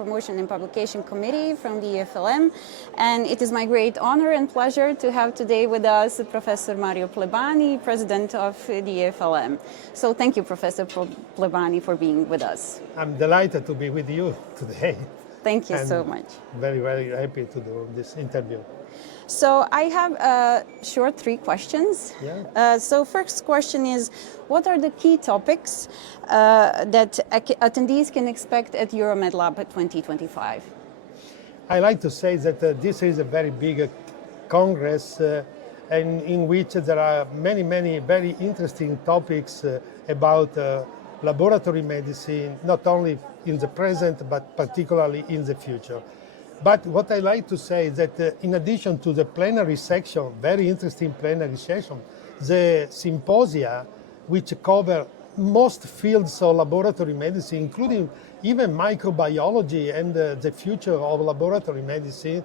Promotion and Publication Committee from the EFLM, and it is my great honor and pleasure to have today with us Professor Mario Plebani, President of the EFLM. So thank you, Professor Plebani, for being with us. I'm delighted to be with you today. Thank you so much. Very, very happy to do this interview. So I have short 3 questions. Yeah. So first question is, what are the key topics that attendees can expect at Euromedlab 2025? I like to say that this is a very big congress and in which there are many, many very interesting topics about laboratory medicine, not only in the present, but particularly in the future. But what I like to say is that in addition to the plenary section, very interesting plenary session, the symposia, which cover most fields of laboratory medicine, including even microbiology and the future of laboratory medicine,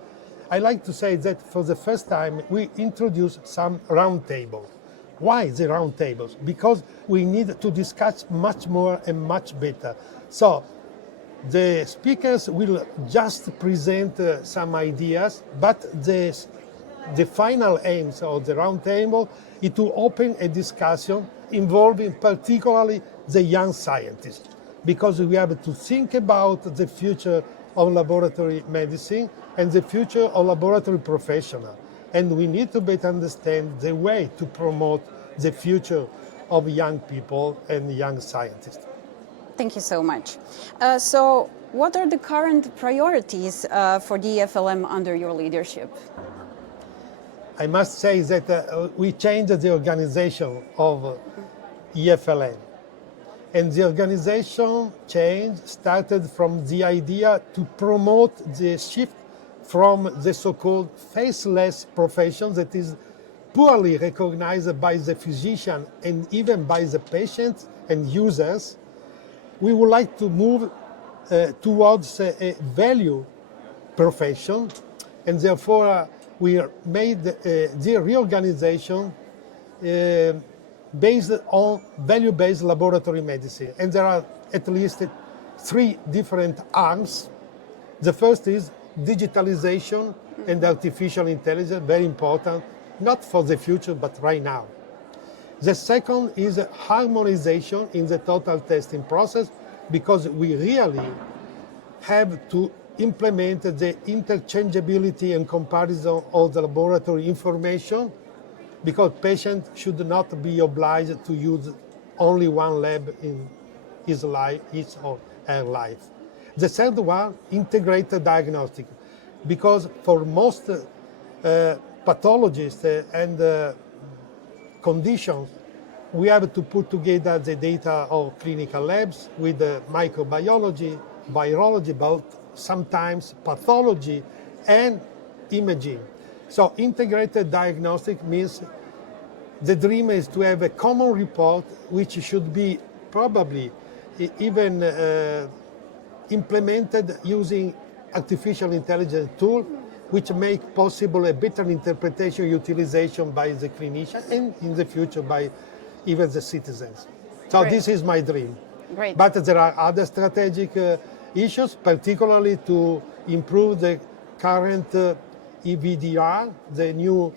I like to say that for the first time we introduce some roundtables. Why the roundtables? Because we need to discuss much more and much better. So the speakers will just present some ideas, but the final aims of the roundtable is to open a discussion involving particularly the young scientists, because we have to think about the future of laboratory medicine and the future of laboratory professionals. And we need to better understand the way to promote the future of young people and young scientists. Thank you so much. So what are the current priorities for the EFLM under your leadership? I must say that we changed the organization of EFLM. And the organization change started from the idea to promote the shift from the so-called faceless profession that is poorly recognized by the physician and even by the patients and users. We would like to move towards a value profession, and therefore we made the reorganization based on value-based laboratory medicine. And there are at least 3 different arms. The first is digitalization and artificial intelligence, very important, not for the future, but right now. The second is harmonization in the total testing process, because we really have to implement the interchangeability and comparison of the laboratory information, because patients should not be obliged to use only one lab in his or her life. The third one, integrated diagnostic, because for most pathologists and conditions, we have to put together the data of clinical labs with microbiology, virology, but sometimes pathology and imaging. So integrated diagnostic means the dream is to have a common report which should be probably even implemented using artificial intelligence tool, which make possible a better interpretation, utilization by the clinician and in the future by even the citizens. So Great. This is my dream. Great. But there are other strategic issues, particularly to improve the current EVDR, the new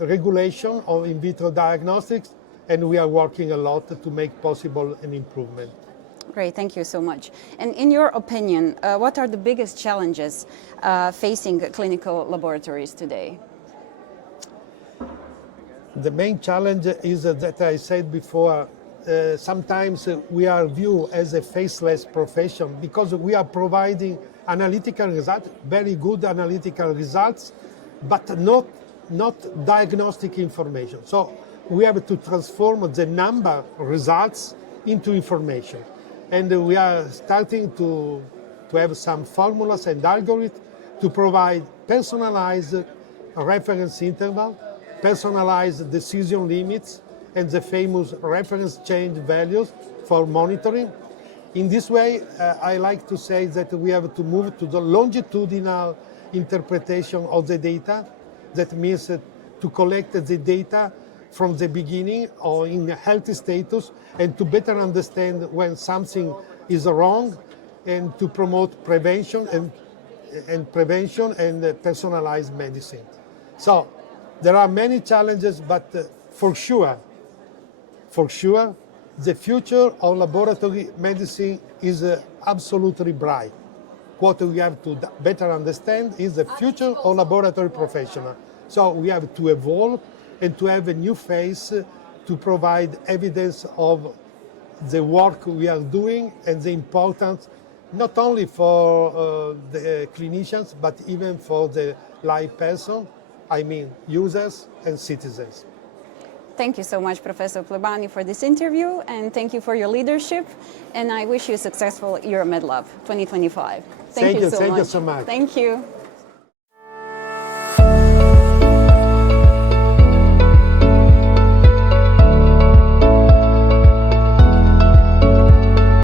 regulation of in vitro diagnostics, and we are working a lot to make possible an improvement. Great, thank you so much. And in your opinion, what are the biggest challenges facing clinical laboratories today? The main challenge is that I said before, sometimes we are viewed as a faceless profession because we are providing analytical results, very good analytical results, but not diagnostic information. So we have to transform the number results into information. And we are starting to have some formulas and algorithms to provide personalized reference interval, personalized decision limits, and the famous reference change values for monitoring. In this way, I like to say that we have to move to the longitudinal interpretation of the data. That means to collect the data from the beginning or in a healthy status and to better understand when something is wrong and to promote prevention and personalized medicine. So there are many challenges, but for sure, the future of laboratory medicine is absolutely bright. What we have to better understand is the future of laboratory professional. So we have to evolve and to have a new face to provide evidence of the work we are doing and the importance not only for the clinicians, but even for the lay person, I mean users and citizens. Thank you so much, Professor Plebani, for this interview, and thank you for your leadership, and I wish you a successful Euromedlab 2025. Thank you so much. so much. Thank you.